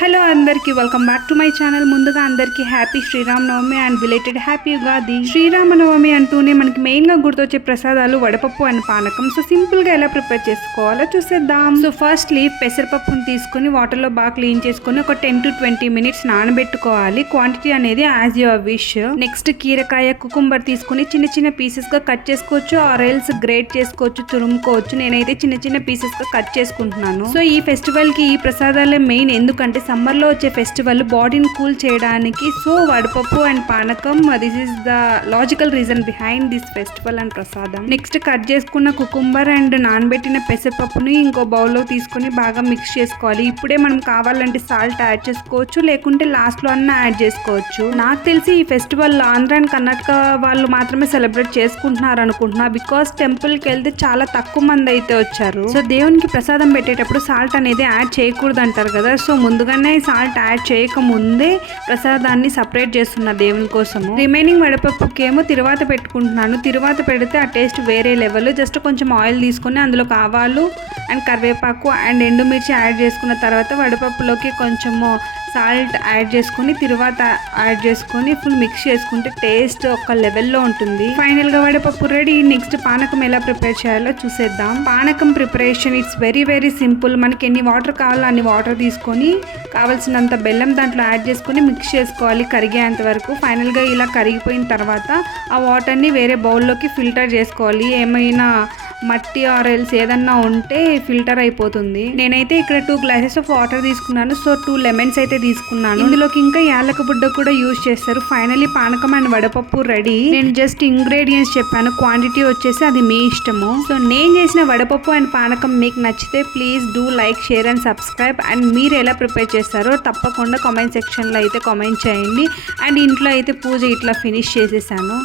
Hello అందరికీ welcome back to my channel ముందుగా అందరికీ happy Sriram Navami and belated happy Ugadi. Srirama Navami అంటూనే మనకి మెయిన్గా గుర్తొచ్చే ప్రసాదాలు వడపప్పు అండ్ పానకం. సో సింపుల్గా ఎలా ప్రిపేర్ చేసుకోవాలో చూసేద్దాం. సో ఫస్ట్ లీఫ్ పెసరపప్పుని తీసుకొని వాటర్లో బాగా క్లీన్ చేసుకొని ఒక టెన్ టు ట్వంటీ మినిట్స్ నానబెట్టుకోవాలి. క్వాంటిటీ అనేది యాజ్ యువర్ విష్ నెక్స్ట్ కీరకాయ కుకుంబర్ తీసుకొని చిన్న చిన్న పీసెస్గా కట్ చేసుకోవచ్చు. ఆర్ గ్రేట్ చేసుకోవచ్చు తురుముకోవచ్చు నేనైతే చిన్న చిన్న పీసెస్గా కట్ చేసుకుంటున్నాను. సో ఈ ఫెస్టివల్కి ఈ ప్రసాదాలే మెయిన్ ఎందుకంటే సమ్మర్లో వచ్చే ఫెస్టివల్ బాడీని కూల్ చేయడానికి సో వడపప్పు అండ్ పానకం. This is the logical reason behind this festival and prasadam next cut చేసుకున్న కుకుంబర్ అండ్ నానబెట్టిన పెసరపప్పుని ఇంకో బౌల్లో తీసుకొని బాగా మిక్స్ చేసుకోవాలి. ఇప్పుడే మనం కావాలంటే సాల్ట్ యాడ్ చేసుకోవచ్చు లేకుంటే లాస్ట్లో అన్న యాడ్ చేసుకోవచ్చు. నాకు తెలిసి ఈ ఫెస్టివల్ ఆంధ్ర అండ్ కర్ణాటక వాళ్ళు మాత్రమే సెలబ్రేట్ చేసుకుంటున్నారు అనుకుంటున్నా బికాస్ టెంపుల్కి వెళ్తే చాలా తక్కువ మంది అయితే వచ్చారు. సో దేవునికి ప్రసాదం పెట్టేటప్పుడు సాల్ట్ అనేది యాడ్ చేయకూడదు అంటారు కదా. సో ముందుగా ముందుగానే సాల్ట్ యాడ్ చేయకముందే ప్రసాదాన్ని సపరేట్ చేస్తున్నా దేవుని కోసము. రిమైనింగ్ వడపప్పుకేమో తిరువాత పెట్టుకుంటున్నాను. తిరువాత పెడితే ఆ టేస్ట్ వేరే లెవెల్. జస్ట్ కొంచెం ఆయిల్ తీసుకొని అందులో ఆవాలు అండ్ కరివేపాకు అండ్ ఎండుమిర్చి యాడ్ చేసుకున్న తర్వాత వడపప్పులోకి కొంచెము సాల్ట్ యాడ్ చేసుకొని తిరువాత యాడ్ చేసుకొని ఫుల్ మిక్స్ చేసుకుంటే టేస్ట్ ఒక లెవెల్లో ఉంటుంది. ఫైనల్గా వడపప్పు రెడీ నెక్స్ట్ పానకం ఎలా ప్రిపేర్ చేయాలో చూసేద్దాం. పానకం preparation it's very very simple మనకి ఎన్ని వాటర్ కావాలో అన్ని వాటర్ తీసుకొని కావాల్సినంత బెల్లం దాంట్లో యాడ్ చేసుకొని మిక్స్ చేసుకోవాలి కరిగేంత వరకు. ఫైనల్గా ఇలా కరిగిపోయిన తర్వాత ఆ వాటర్ని వేరే బౌల్లోకి ఫిల్టర్ చేసుకోవాలి. ఏమైనా మట్టి ఆరెల్స్ ఏదన్నా ఉంటే ఫిల్టర్ అయిపోతుంది. నేనైతే ఇక్కడ టూ గ్లాసెస్ ఆఫ్ వాటర్ తీసుకున్నాను. సో టూ లెమన్స్ అయితే తీసుకున్నాను. ఇందులోకి ఇంకా యాలక బుడ్డ కూడా యూజ్ చేస్తారు. ఫైనలీ పానకం అండ్ వడపప్పు రెడీ నేను జస్ట్ ఇంగ్రీడియంట్స్ చెప్పాను. క్వాంటిటీ వచ్చేసి అది మీ ఇష్టము. సో నేను చేసిన వడపప్పు అండ్ పానకం మీకు నచ్చితే please do like share and subscribe and మీరు ఎలా ప్రిపేర్ చేస్తారో తప్పకుండా కామెంట్ సెక్షన్లో అయితే కామెంట్ చేయండి. అండ్ ఇంట్లో అయితే పూజ ఇట్లా ఫినిష్ చేసేసాను.